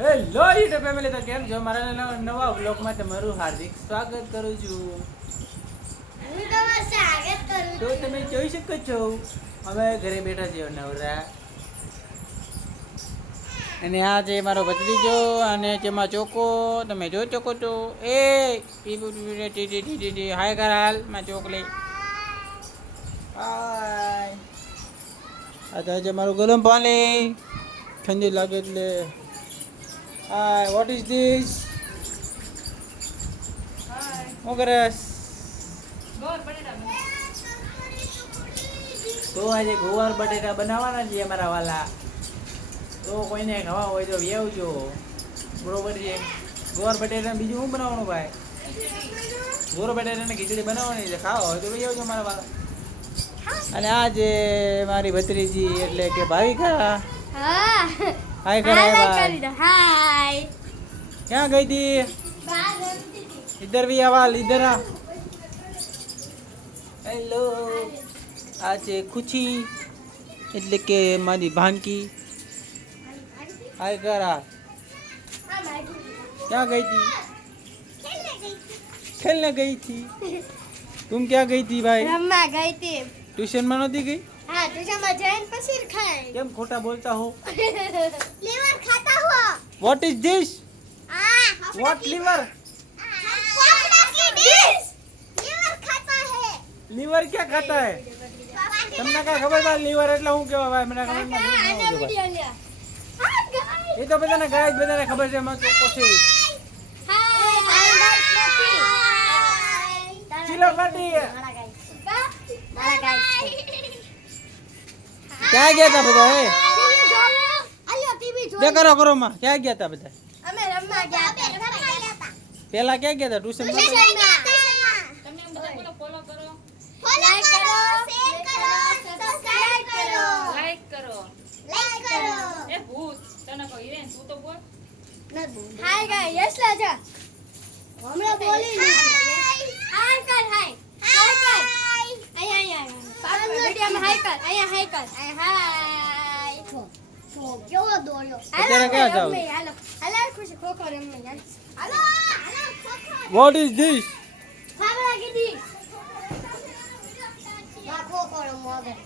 Hello YouTube family તો કેમ છો? મારા નવા- બ્લોગમાં તમારું હાર્દિક સ્વાગત કરું છું. હું તમારું સ્વાગત કરું તો તમે જોઈ શકો છો અમે ઘરે બેઠા છીએ નવરા. અને આ છે મારો ભત્રીજો અને તેમાં ચોકો તમે જોઈ શકો છો. એ. હાય કર હાલમાં ચોકલી હાય આ તો છે મારું ગરમ પાણી. ઠંડી લાગે એટલે હાય વોટ ઇઝ ધીસ શું કરસ તો આજે ગોવાર બટેટા બનાવવાના છે અમારા વાલા. તો કોઈને ખાવા હોય તો વ્યવજો બરોબર છે. ગોવાર બટેટા બીજું શું બનાવવાનું ભાઈ? ગોર બટેટાની ખીચડી બનાવવાની છે. ખાવા હોય તો વ્યવજો મારા વાલા. અને આ જે મારી ભત્રીજી એટલે કે ભાવિકા. હા હાય કરાય કરી ભાઈ દો હાય ક્યાં ગઈ હતી इधर भी आवाज इधर आ હેલો આ છે ખુશી એટલે કે મારી ભાનકી હાય કરા ક્યાં ગઈ थी खेलने गई थी तुम क्या गई थी भाई રમવા ગઈ હતી ટ્યુશનમાં નહોતી ગઈ? હા ટ્યુશનમાં જઈને પછી ખાય કેમ ખોટા બોલતા હો? લીવર ખાતા હો. વોટ ઇઝ ધીસ આ વોટ લીવર લીવર ક્યાં ખાતા હે? તમને કઈ ખબર ના લીવર એટલે હું કેવા ભાઈ મને ખબર એ તો બધાને ગાય બધાને ખબર છે એમાં ચોખ્ખો છે. ચીલો કાઢી ક્યાં ગયા હતા બધા બે કરો કરો માં ક્યાં ગયા હતા બધા? અમે રમવા ગયા હતા. પેલા ક્યાં ગયા હતા ટ્યુશન તમે બધા બોલો ફોલો કરો. લાઈક કરો શેર કરો સબસ્ક્રાઇબ કરો. લાઈક કરો. લાઈક કરો. એ ભૂત તને કહો હિરેન તું તો બોલ. હાય ગાઈસ યસ લાજા હમણાં બોલી કર હાય હાય કર અહીંયા અહીંયા વિડિયોમાં હાય કર. અહીંયા હાય કર હાય કેવો દોડ્યો. અત્યારે ક્યાં જાવ? હાલો. હાલો ખુશી ખોખો રમી હાલો. હાલો હાલો ખોખો વોટ ઇઝ ધીસ ફાવડા કીધી. ના ખોખો રમો આગળ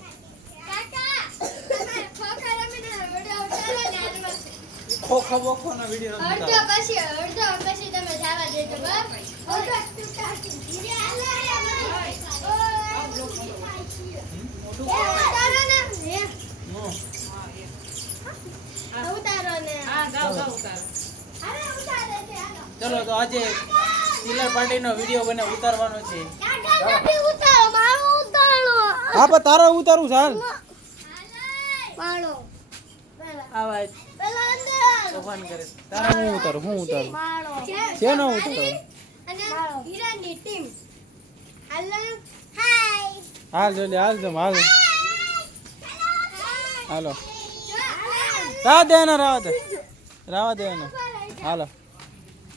કાકા ખોખો રમીને વિડિયો ઉતારો ને હાલમાં ખોખો બોખો નો વિડિયો અડધો પછી અડધો પછી તમે જવા દેજો બરાબર? અડધો ધીરે હાલે એ ઉતારો ને હે ઉતારો ને હા ગાવ ગાવ ઉતારો અરે ઉતારે છે હાલો ચલો તો આજે ચીલર પાર્ટી નો વિડિયો બને ઉતારવાનો છે. કાકા નથી ઉતારો મારો ઉતારો. હા પણ તારો ઉતારું ચાલ મારો આ વાત તોફાન કરે તારા હું ઉતારું હું ઉતારું? છે શેનો ઉતારો? અને હીરાની ટીમ. હાલો. હાય. હાલ જોલે હાલ જમ હાલ. હાલો. દે ને દે રાવા દે ને હાલો.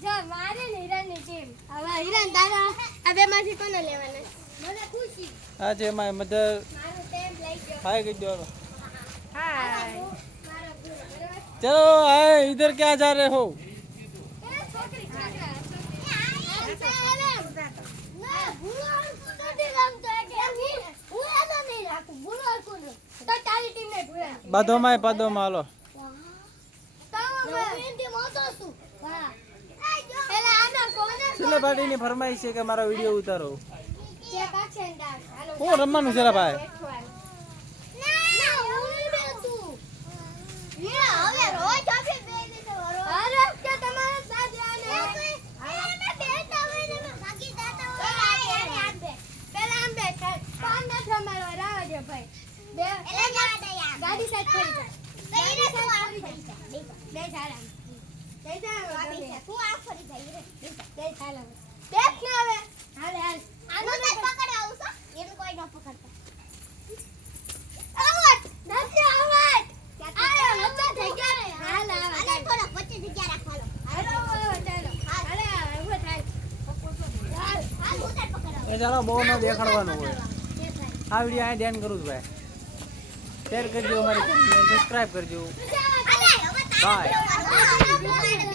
જો મારે ને ટીમ હવે હીરાન તારા આ બે માંથી કોને લેવાના? મને ખુશી આ છે માય મધર મારું ટેમ લઈ ગયો. હાય કહી દો હાય. ચલો હાય ઇધર ક્યાં જા રહે હો? એ માં બાધોમાં પાદોમાં હાલો. ચીલર પાર્ટી ની ફરમાઈશ છે કે મારો વિડિયો ઉતારો. હું રમવાનું છે ભાઈ? ગાડી સાઈડ કરી ચાલા બહુ ન દેખાડવાનું હોય. આ વીડિયો અહીં ધ્યાન કરું છું ભાઈ. શેર કરજો અમારી ચેનલને સબસ્ક્રાઈબ કરજો બાય